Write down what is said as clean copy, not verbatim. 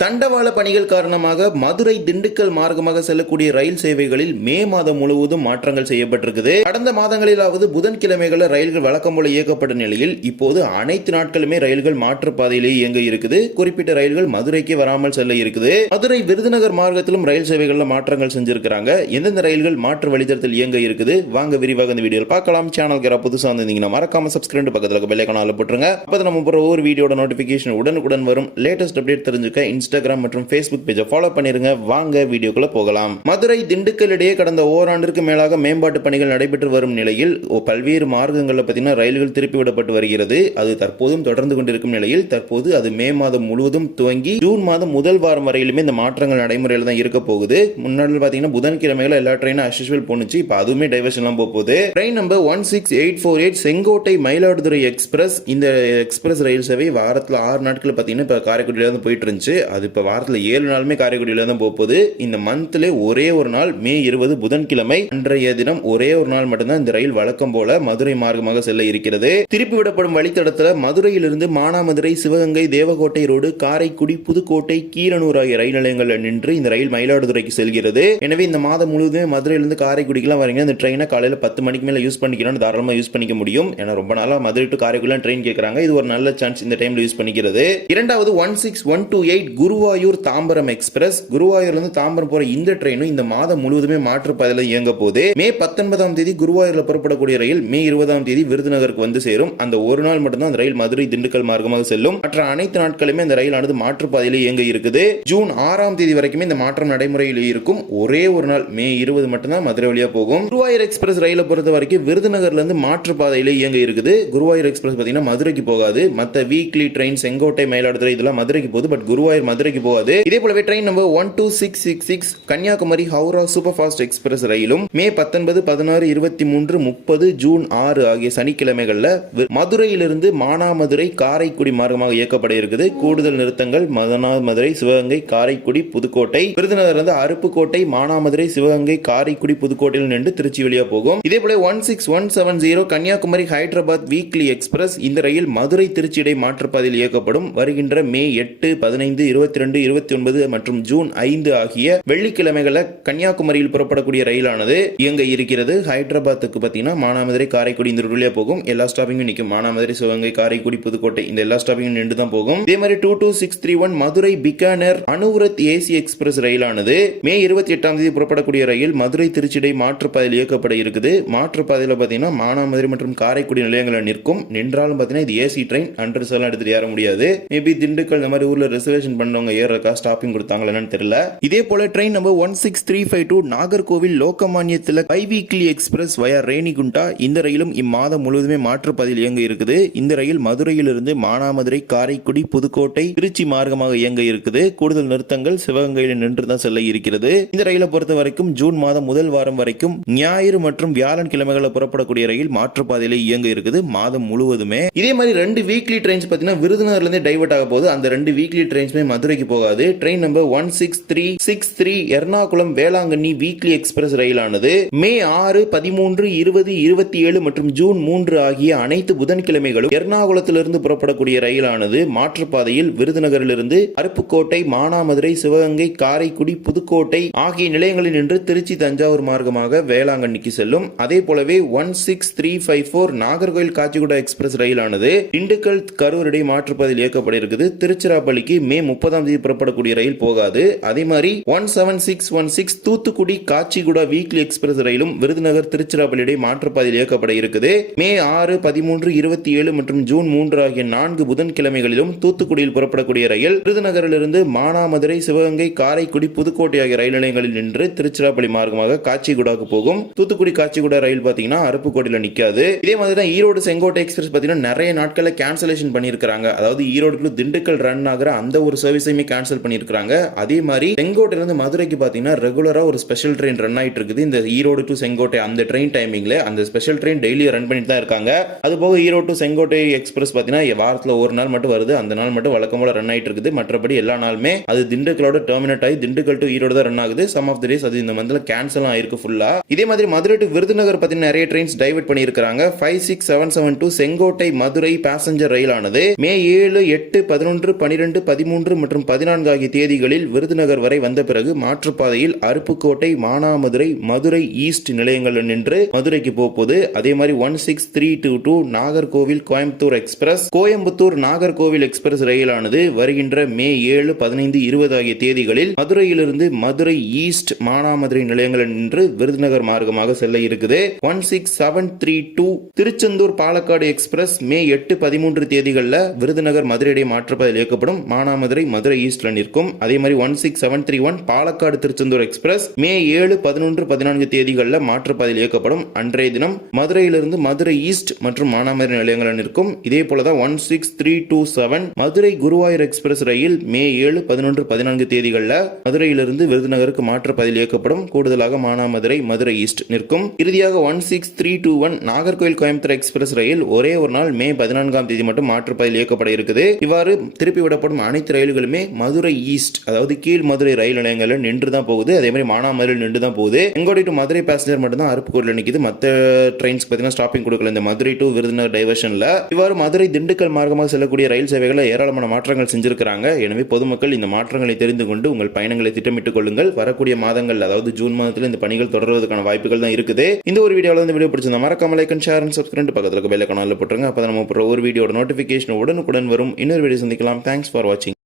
தண்டவாள பணிகள் காரணமாக மதுரை திண்டுக்கல் மார்க்கமாக செல்லக்கூடிய ரயில் சேவைகளில் மே மாதம் முழுவதும் மாற்றங்கள் செய்யப்பட்டிருக்குது. கடந்த மாதங்களிலாவது புதன்கிழமைகளில் ரயில்கள் வழக்கம் போல இயக்கப்பட்ட நிலையில் இப்போது அனைத்து நாட்களுமே ரயில்கள் மாற்றுப்பாதையிலேயே இயங்க இருக்குது. குறிப்பிட்ட ரயில்கள் மதுரைக்கு வராமல் செல்ல இருக்குது. மதுரை விருதுநகர் மார்க்கத்திலும் ரயில் சேவைகள்ல மாற்றங்கள் செஞ்சிருக்காங்க. எந்தெந்த ரயில்கள் மாற்று வழித்தடத்தில் இயங்க இருக்குது வாங்க விரிவாக இந்த வீடியோவில் பார்க்கலாம். சேனலுக்கு புதுசா வந்தீங்கன்னா மறக்காம சப்ஸ்கிரைப் பக்கத்துல பெல் ஐகானை போட்டுருங்க. அப்போ நம்ம போற ஒவ்வொரு வீடியோட நோட்டிபிகேஷன் உடனுக்குடன் வரும். லேட்டஸ்ட் அப்டேட் தெரிஞ்சுக்க இன்ஸ்டாகிராம் மற்றும் Facebook பேஜை ஃபாலோ பண்ணிருங்க. வாங்க வீடியோக்குள்ள போகலாம். மதுரை திண்டுக்கல் இடையே கடந்த ஓராண்டிற்கு மேலாக மேம்பாட்டு பணிகள் நடைபெற்று வரும் நிலையில் பல்வேறு மார்க்கங்களில் பார்த்தீங்கன்னா ரயில்கள் திருப்பி விடப்பட்டு வருகிறது. அது தற்போதும் தொடர்ந்து கொண்டிருக்கும் நிலையில் தற்போது அது மே மாதம் முழுவதும் துவங்கி ஜூன் மாதம் முதல் வாரம் வரையிலுமே இந்த மாற்றங்கள் நடைமுறையில் தான் இருக்க போகுது. முன்னாடி பார்த்தீங்கன்னா புதன்கிழமைகள் எல்லா ட்ரெயினும் அஸ்யூஷுவல் போனுச்சு. இப்போ அதுவுமே டைவர்ஷன்லாம் போகுது. Train number 16848 Sengottai Mayiladuthurai express. இந்த எக்ஸ்பிரஸ் ரயில் சேவை வாரத்தில் 6 நாட்கள் பார்த்தீங்கன்னா இப்போ காரைக்குடியில இருந்து போயிட்டு இருந்துச்சு. அது இப்போ வாரத்தில் 7 நாளுமே காரைக்குடியில தான் போகுது. இந்த மந்த்ல ஒரே ஒரு நாள் மே 20 புதன்கிழமை அன்றைய தினம் ஒரே ஒரு நாள் மட்டும்தான் இந்த ரயில் வழக்கம் போல மதுரை மார்க்கமாக செல்ல இருக்கிறது. திருப்பி விடப்படும் வழித்தடத்தில் மதுரையிலிருந்து மானாமதுரை, சிவகங்கை, தேவகோட்டை ரோடு, காரைக்குடி, புதுக்கோட்டை, கீரனூர் ஆகிய ரயில் நிலையங்களில் நின்று இந்த ரயில் மயிலாடுதுறைக்கு செல்கிறது. எனவே இந்த மாதம் முழுவதுமே மதுரையிலிருந்து காரைக்குடிக்கெல்லாம் வரீங்க இந்த ட்ரெயினை காலையில் 10 மணிக்கு மேல யூஸ் பண்ணிக்கலாம், தாராளமாக யூஸ் பண்ணிக்க முடியும். ஏன்னா ரொம்ப நாளா மதுரை டு காரைக்குடி ட்ரெயின் கேட்கறாங்க. இது ஒரு நல்ல சான்ஸ் இந்த டைம்ல யூஸ் பண்ணிக்கிறது. இரண்டாவது 16128 குருவாயூர் தாம்பரம் எக்ஸ்பிரஸ். குருவாயூர்ல தாம்பரம் போற இந்த ட்ரெயினும் இந்த மாதம் முழுவதுமே மாற்றுப்பாதையில் இயங்க போகுது. மே 19ஆம் தேதி குருவாயூர்ல புறப்படக்கூடிய ரயில் மே 20ஆம் தேதி விருதுநகருக்கு வந்து சேரும். அந்த ஒரு நாள் மட்டும்தான் அந்த ரயில் மதுரை திண்டுக்கல் மார்க்கமாக செல்லும். மற்ற அனைத்து நாட்களுமே இந்த ரயில் ஆனது மாற்றுப்பாதையில் இயங்க இருக்குது. ஜூன் 6ஆம் தேதி வரைக்குமே இந்த மாற்றம் நடைமுறையில் இருக்கும். ஒரே ஒரு நாள் மே 20 மட்டும்தான் மதுரை வழியா போகும். குருவாயூர் எக்ஸ்பிரஸ் ரயிலை பொறுத்த வரைக்கும் விருதுநகர்ல இருந்து மாற்றுப்பாதையில இயங்க இருக்குது. குருவாயூர் எக்ஸ்பிரஸ் பாத்தீங்கன்னா மதுரைக்கு போகாது. மற்ற வீக்லி ட்ரெயின் செங்கோட்டை, மயிலாடுதுறை இதெல்லாம் மதுரைக்கு போகுது. பட் குருவாயூர் மதுரைக்கு போகாது. இதே போலவே train number 12666 Kanyakumari Howrah super fast express ரயிலும் மே 19, 16, 23, 30, ஜூன் 6 ஆகிய சனிக்கிழமைகள்ல மதுரையிலிருந்து மானாமதுரை, காரைக்குடி மார்க்கமாக இயக்கப்பட இருக்குது. கூடுதல் நிறுத்தங்கள் மானாமதுரை, சிவகங்கை, காரைக்குடி, புதுக்கோட்டை. விருதுநகர் அருப்புக்கோட்டை, மானாமதுரை, சிவகங்கை, காரைக்குடி, புதுக்கோட்டையில் நின்று திருச்சி வழியா போகும். இதே போல 16170 கன்னியாகுமரி ஹைதராபாத் வீக்லி எக்ஸ்பிரஸ். இந்த ரயில் மதுரை திருச்சி இடை மாற்றுப்பாதையில் இயக்கப்படும். வருகின்ற மே 8, 15, 22, 29 மற்றும் ஜூன் 5 ஆகிய வெள்ளிக்கிழமைகளில் கன்னியாகுமரியில் புறப்படக்கூடிய ரயிலானது இயங்க இருக்கிறது. ஹைதராபாத்துக்கு பார்த்தீங்கன்னா மானாமதுரை, காரைக்குடி இந்த ரூட்லயே போகும். எல்லா ஸ்டாப்பிங்கும் நிற்கும். மானாமதுரை, சிவகங்கை, காரைக்குடி, புதுக்கோட்டை இந்த எல்லா ஸ்டாப்பிங்கும் நின்று தான் போகும். இதே மாதிரி 22631 மதுரை பிகானர் அனுவரத் ஏசி எக்ஸ்பிரஸ் ரயிலானது மே 28ஆம் தேதி புறப்படக்கூடிய ரயில் மதுரை திருச்சிடை மாற்றுப்பாதையில் இயக்கப்பட இருக்குது. மாற்றுப்பாதையில் பார்த்தீங்கன்னா மானாமதுரை மற்றும் காரைக்குடி நிலையங்களில் நிற்கும். நின்றாலும் பார்த்தீங்கன்னா இது ஏசி ட்ரெயின், அண்டர்ஸ் எல்லாம் எடுத்துட்டு ஏற முடியாது. மேபி திண்டுக்கல் இந்த மாதிரி ஊர்ல ரிசர்வேஷன் பண்ணவங்க ஏறக்கா ஸ்டாப்பிங் கொடுத்தாங்களா என்னன்னு தெரியல. இதே போல train number 16352 Nagercoil Lokmanya Tilak biweekly express via Renigunta. இந்த ரயிலும் இம்மாதம் முழுவதுமே மாற்றுப்பாதையில் இயங்க இருக்குது. இந்த ரயில் மதுரையிலிருந்து மானாமதுரை, காரைக்குடி, புதுக்கோட்டை, திருச்சி மார்க்கமாக இயங்க இருக்குது. கூடுதல் நிறுத்தங்கள் சிவகங்கையில் நின்று தான் செல்ல இருக்கிறது. இந்த ரயிலை பொறுத்த வரைக்கும் ஜூன் மாதம் முதல் வாரம் வரைக்கும் ஞாயிறு மற்றும் வியாழன் கிழமைகளில் புறப்படக்கூடிய ரயில் மாற்றுப்பாதையில இயங்க இருக்குது மாதம் முழுவதுமே. இதே மாதிரி 2 வீக்லி ட்ரெயின்ஸ் பார்த்தீங்கன்னா விருதுநகர்ல இருந்து டைவர்ட் ஆக போகுது. அந்த 2 வீக்லி ட்ரெயின்ஸ்மே மதுரைக்கு போகாது. Train number 16363 Ernakulam Velankanni weekly express ரயிலானது மே 6, 13, 20, 27 மற்றும் ஜூன் 3 ஆகிய அனைத்து புதன்கிழமைகளும் எர்ணாகுளத்திலிருந்து புறப்படக்கூடிய ரயிலானது மாற்றுப்பாதையில் விருதுநகரிலிருந்து அருப்புக்கோட்டை, மானாமதுரை, சிவகங்கை, காரைக்குடி, புதுக்கோட்டை ஆகிய நிலையங்களில் நின்று திருச்சி, தஞ்சாவூர் மார்க்கமாக வேளாங்கண்ணிக்கு செல்லும். அதே போலவே 16354 நாகர்கோவில் காச்சிகுடா எக்ஸ்பிரஸ் ரயிலானது திண்டுக்கல், கரூர் இடையே மாற்றுப்பாதையில் இயக்கப்பட இருக்குது. திருச்சிராப்பள்ளிக்கு மே 30ஆம் தேதி புறப்படக்கூடிய ரயில் போகாது. அதே மாதிரி 17616 தூத்துக்குடி காச்சிகுடா வீக்லி எக்ஸ்பிரஸ் ரயிலும் விருதுநகர், திருச்சிராப்பள்ளி இடையே மாற்றுப்பாதையில் இயக்கப்பட இருக்குது. மே 6, 13, 27 மற்றும் ஜூன் 3 ஆகிய 4 புதன்கிழமைகளிலும் தூத்துக்குடியில் புறப்படக்கூடிய ரயில் விருதுநகரிலிருந்து மானாமதுரை, சிவகங்கை, காரைக்குடி, புதுக்கோட்டை ஆகிய ரயில் நிலையங்களில் நின்று திருச்சிராப்பள்ளி மார்க்கமாக காச்சிகுடாக்கு போகும். தூத்துக்குடி காச்சிகுடா ரயில் பாத்தீங்கன்னா அருப்புக்கோட்டையில நிக்காது. இதே மாதிரி தான் ஈரோடு செங்கோட்டை எக்ஸ்பிரஸ் பாத்தீங்கன்னா நிறைய நாட்களை கேன்சலேஷன் பண்ணிருக்காங்க. அதாவது ஈரோடு திண்டுக்கல் ரன் ஆகிற அந்த ஒரு சர்வீஸையுமே கேன்சல் பண்ணிருக்காங்க. அதே மாதிரி செங்கோட்டையில இருந்து மதுரைக்கு பாத்தீங்கன்னா ரெகுலரா ஒரு ஸ்பெஷல் ட்ரெயின் ரன் ஆயிட்டு இருக்குது. இந்த ஈரோடு டு செங்கோட்டை அந்த ட்ரெயின் டைமிங்ல அந்த ஸ்பெஷல் ட்ரெயின் டெய்லி ரன் பண்ணிட்டு தான் இருக்காங்க. அது போக ஈரோடு டு செங்கோட்டை எக்ஸ்பிரஸ் பாத்தீங்கன்னா வாரத்துல ஒரு நாள் மட்டும் வருது. அந்த நாள் மட்டும் வழக்கம் போல ரன் ஆயிட்டு இருக்குது. மற்றபடி எல்லா நாளுமே அது திண்டுக்கலோட டெர்மினேட் ஆகி திண்டுக்கல் டு ஈரோடு தான் ரன் ஆகுது. சம் ஆஃப் தி டேஸ் அது இந்த மந்த்ல கேன்சல் ஆயிருக்கு ஃபுல்லா. இதே மாதிரி மதுரை டு விருதுநகர் பாத்தீங்கன்னா நிறைய ட்ரெயின்ஸ் டைவர்ட் பண்ணிருக்காங்க. 56772 செங்கோட்டை மதுரை பேசஞ்சர் ரயிலானது மே 7, 8, 11, 12, 13 மற்றும் 14 ஆகிய தேதிகளில் விருதுநகர் வரை வந்த பிறகு மாற்றுப்பாதையில் அருப்புக்கோட்டை, மானாமதுரை, மதுரை ஈஸ்ட் நிலையங்கள் நின்று மதுரைக்கு போகுது. அதே மாதிரி 16322 நாகர்கோவில் கோயம்புத்தூர் எக்ஸ்பிரஸ், கோயம்புத்தூர் நாகர்கோவில் எக்ஸ்பிரஸ் ரயிலானது வருகின்ற மே 7, 15, 20 ஆகிய தேதிகளில் மதுரையிலிருந்து மதுரை ஈஸ்ட், மானாமதுரை நிலையங்கள் நின்று விருதுநகர் மார்க்கமாக செல்ல இருக்குது. 16732 திருச்செந்தூர் பாலக்காடு எக்ஸ்பிரஸ் மே 8, 13 தேதிகளில் விருதுநகர் மதுரை மாற்றுப்பாதையில் இயக்கப்படும். மானாமதுரை மதுரை ஈஸ்ட்ல நிற்கும். அதே மாதிரி 16731 பாலக்காடு திருச்செந்தூர் எக்ஸ்பிரஸ் மே 7, 11, 14 தேதிகளில் மாற்றுப்பாதையில் இயக்கப்படும். அன்றைய தினம் மதுரையிலிருந்து மதுரை ஈஸ்ட் மற்றும் மானாமதுரை நிலையங்களில் நிற்கும். இதே போலதான் 16327 மதுரை குருவாயூர் எக்ஸ்பிரஸ் ரயில் மே 7, 11, 14 தேதிகளில் மதுரையிலிருந்து விருதுநகருக்கு மாற்றுப்பாதையில் இயக்கப்படும். கூடுதலாக மானாமதுரை மதுரை ஈஸ்ட் நிற்கும். இறுதியாக 16321 நாகர்கோவில் கோயம்புத்தூர் எக்ஸ்பிரஸ் ரயில் ஒரே ஒரு நாள் மே 14ஆம் தேதி மட்டும் மாற்றுப்பாதையில் இயக்கப்பட இருக்குது. இவ்வாறு திருப்பி விடப்படும் அனைத்து ரயில்களுமே மதுரை ஈஸ்ட், அதாவது கீழ் மதுரை ரயில் நிலையங்களில் நின்று தான் போகுது. அதே மாதிரி மானாமதுரையில் நின்று தான் போகுது. எங்கோடி டு மதுரை பேசஞ்சர் மட்டும் தான் அருப்புக்கோட்டையில் நிற்குது. மற்ற ட்ரெயின்ஸ் பார்த்தீங்கன்னா ஸ்டாப்பிங் கொடுக்கல. இந்த மதுரை டு விருதுநகர் டைவர்ஷன்ல இவ்வாறு மதுரை திண்டுக்கல் மார்க்கமாக செல்லக்கூடிய ரயில் சேவைகளை ஏராளமான மாற்றங்கள் செஞ்சிருக்கிறாங்க. எனவே பொதுமக்கள் இந்த மாற்றங்களை தெரிந்து கொண்டு உங்கள் பயணங்களை திட்டமிட்டுக் கொள்ளுங்கள். வரக்கூடிய மாதங்கள், அதாவது ஜூன் மாதத்தில் இந்த பணிகள் தொடர்வதற்கான வாய்ப்புகள் தான் இருக்குது. இந்த ஒரு வீடியோவில் இந்த வீடியோ பிடிச்சிருந்தா மறக்காம like and share and subscribe, பக்கத்தில் பெல் ஐகான் போட்டுருங்க. அப்போ நம்ம ஒரு வீடியோட நோட்டிபிகேஷன் உடனுக்குடன் வரும். இன்னொரு வீடியோ சந்திக்கலாம். தேங்க்ஸ் ஃபார் வாட்சிங்.